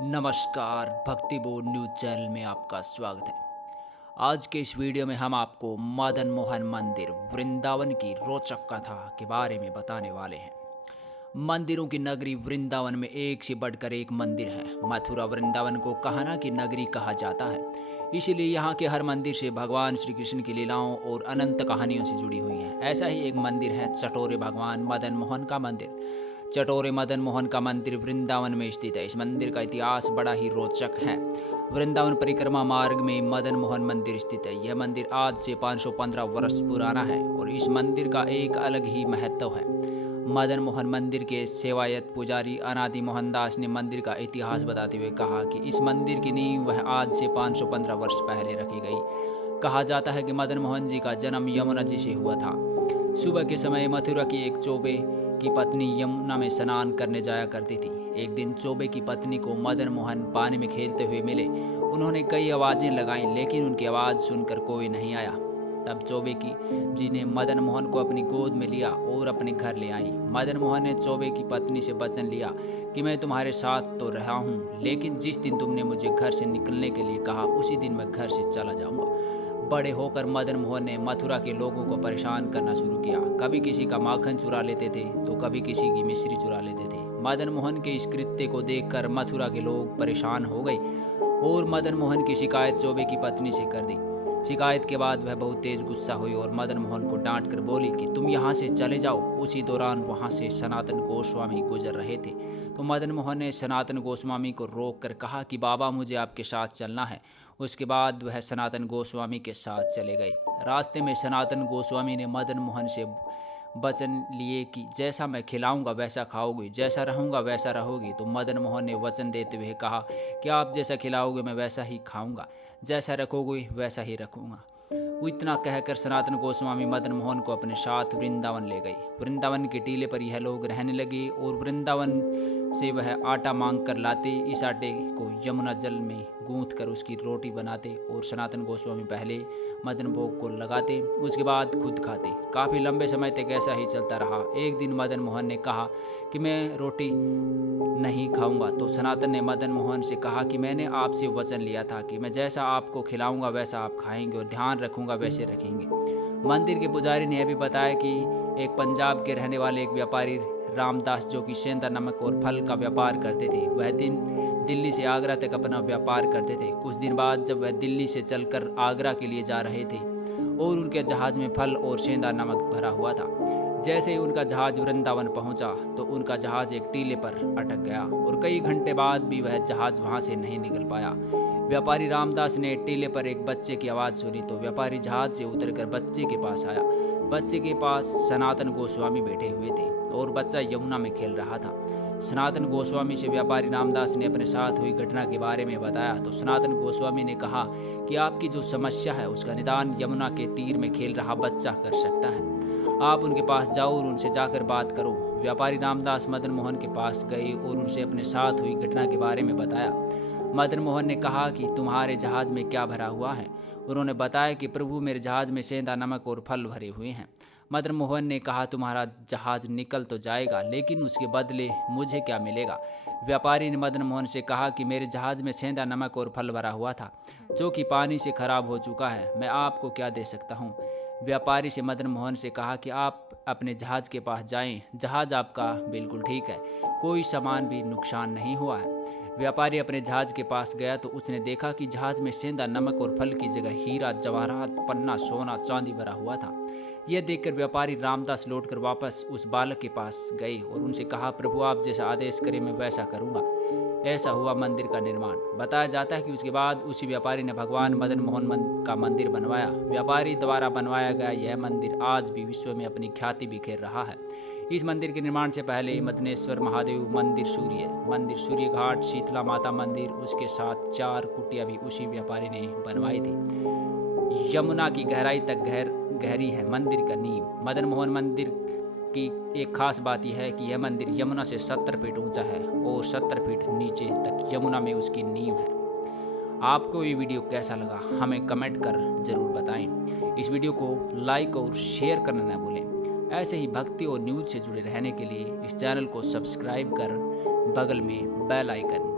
नमस्कार, भक्ति बोध न्यूज चैनल में आपका स्वागत है। आज के इस वीडियो में हम आपको मदन मोहन मंदिर वृंदावन की रोचक कथा के बारे में बताने वाले हैं। मंदिरों की नगरी वृंदावन में एक से बढ़कर एक मंदिर है। मथुरा वृंदावन को कहना की नगरी कहा जाता है, इसीलिए यहाँ के हर मंदिर से भगवान श्री कृष्ण की लीलाओं और अनंत कहानियों से जुड़ी हुई हैं। ऐसा ही एक मंदिर है चटोरे भगवान मदन मोहन का मंदिर। चटोरे मदन मोहन का मंदिर वृंदावन में स्थित है। इस मंदिर का इतिहास बड़ा ही रोचक है। वृंदावन परिक्रमा मार्ग में मदन मोहन मंदिर स्थित है। यह मंदिर आज से 515 वर्ष पुराना है और इस मंदिर का एक अलग ही महत्व है। मदन मोहन मंदिर के सेवायत पुजारी अनादि मोहनदास ने मंदिर का इतिहास बताते हुए कहा कि इस मंदिर की नींव वह आज से 515 वर्ष पहले रखी गई। कहा जाता है कि मदन मोहन जी का जन्म यमुना जी से हुआ था। सुबह के समय मथुरा की एक चौबे की पत्नी यमुना में स्नान करने जाया करती थी। एक दिन चौबे की पत्नी को मदन मोहन पानी में खेलते हुए मिले। उन्होंने कई आवाज़ें लगाईं, लेकिन उनकी आवाज़ सुनकर कोई नहीं आया। तब चौबे की जी ने मदन मोहन को अपनी गोद में लिया और अपने घर ले आई। मदन मोहन ने चौबे की पत्नी से वचन लिया कि मैं तुम्हारे साथ तो रहा हूँ, लेकिन जिस दिन तुमने मुझे घर से निकलने के लिए कहा उसी दिन मैं घर से चला जाऊँगा। बड़े होकर मदन मोहन ने मथुरा के लोगों को परेशान करना शुरू किया। कभी किसी का माखन चुरा लेते थे तो कभी किसी की मिश्री चुरा लेते थे। मदन मोहन के इस कृत्य को देखकर मथुरा के लोग परेशान हो गए और मदन मोहन की शिकायत चौबे की पत्नी से कर दी। शिकायत के बाद वह बहुत तेज गुस्सा हुई और मदन मोहन को डांट कर बोली कि तुम यहाँ से चले जाओ। उसी दौरान वहाँ से सनातन गोस्वामी गुजर रहे थे, तो मदन मोहन ने सनातन गोस्वामी को रोक कर कहा कि बाबा मुझे आपके साथ चलना है। उसके बाद वह सनातन गोस्वामी के साथ चले गए। रास्ते में सनातन गोस्वामी ने मदन मोहन से वचन लिए कि जैसा मैं खिलाऊंगा वैसा खाओगे, जैसा रहूंगा वैसा रहोगी। तो मदन मोहन ने वचन देते हुए कहा कि आप जैसा खिलाओगे मैं वैसा ही खाऊंगा, जैसा रखोगे वैसा ही रखूंगा। वो इतना कहकर सनातन गोस्वामी मदन मोहन को अपने साथ वृंदावन ले गई। वृंदावन के टीले पर यह लोग रहने लगे और वृंदावन से वह आटा मांग कर लाते। इस आटे को यमुना जल में गूंथ कर उसकी रोटी बनाते और सनातन गोस्वामी पहले मदन भोग को लगाते, उसके बाद खुद खाते। काफ़ी लंबे समय तक ऐसा ही चलता रहा। एक दिन मदन मोहन ने कहा कि मैं रोटी नहीं खाऊंगा, तो सनातन ने मदन मोहन से कहा कि मैंने आपसे वचन लिया था कि मैं जैसा आपको खिलाऊंगा वैसा आप खाएंगे और ध्यान रखूंगा वैसे रखेंगे। मंदिर के पुजारी ने यह भी बताया कि एक पंजाब के रहने वाले एक व्यापारी रामदास, जो कि सेंधा नमक और फल का व्यापार करते थे, वह दिल्ली से आगरा तक अपना व्यापार करते थे। कुछ दिन बाद जब वह दिल्ली से चलकर आगरा के लिए जा रहे थे और उनके जहाज में फल और सेंधा नमक भरा हुआ था। जैसे ही उनका जहाज वृंदावन पहुंचा तो उनका जहाज एक टीले पर अटक गया और कई घंटे बाद भी वह जहाज वहां से नहीं निकल पाया। व्यापारी रामदास ने टीले पर एक बच्चे की आवाज़ सुनी तो व्यापारी जहाज से उतरकर बच्चे के पास आया। बच्चे के पास सनातन गोस्वामी बैठे हुए थे और बच्चा यमुना में खेल रहा था। सनातन गोस्वामी से व्यापारी रामदास ने अपने साथ हुई घटना के बारे में बताया तो सनातन गोस्वामी ने कहा कि आपकी जो समस्या है उसका निदान यमुना के तीर में खेल रहा बच्चा कर सकता है। आप उनके पास जाओ और उनसे जाकर बात करो। व्यापारी रामदास मदन मोहन के पास गए और उनसे अपने साथ हुई घटना के बारे में बताया। मदन मोहन ने कहा कि तुम्हारे जहाज में क्या भरा हुआ है। उन्होंने बताया कि प्रभु मेरे जहाज में सेंधा नमक और फल भरे हुए हैं। मदन मोहन ने कहा तुम्हारा जहाज निकल तो जाएगा, लेकिन उसके बदले मुझे क्या मिलेगा। व्यापारी ने मदन मोहन से कहा कि मेरे जहाज में सेंधा नमक और फल भरा हुआ था, जो कि पानी से खराब हो चुका है। मैं आपको क्या दे सकता हूँ। व्यापारी से मदन मोहन से कहा कि आप अपने जहाज के पास जाएं। जहाज आपका बिल्कुल ठीक है, कोई सामान भी नुकसान नहीं हुआ है। व्यापारी अपने जहाज के पास गया तो उसने देखा कि जहाज में सेंधा नमक और फल की जगह हीरा, जवाहरात, पन्ना, सोना, चांदी भरा हुआ था। यह देखकर व्यापारी रामदास लौटकर वापस उस बालक के पास गए और उनसे कहा प्रभु आप जैसा आदेश करें मैं वैसा करूँगा। ऐसा हुआ मंदिर का निर्माण। बताया जाता है कि उसके बाद उसी व्यापारी ने भगवान मदन मोहन का मंदिर बनवाया। व्यापारी द्वारा बनवाया गया यह मंदिर आज भी विश्व में अपनी ख्याति बिखेर रहा है। इस मंदिर के निर्माण से पहले मदनेश्वर महादेव मंदिर, सूर्य घाट, शीतला माता मंदिर, उसके साथ 4 कुटिया भी उसी व्यापारी ने बनवाई थी। यमुना की गहराई तक गहरी है मंदिर का नींव। मदन मोहन मंदिर की एक खास बात यह है कि यह मंदिर यमुना से 70 फीट ऊंचा है और 70 फीट नीचे तक यमुना में उसकी नींव है। आपको ये वीडियो कैसा लगा हमें कमेंट कर ज़रूर बताएं। इस वीडियो को लाइक और शेयर करना न भूलें। ऐसे ही भक्ति और न्यूज़ से जुड़े रहने के लिए इस चैनल को सब्सक्राइब कर बगल में बेल आइकन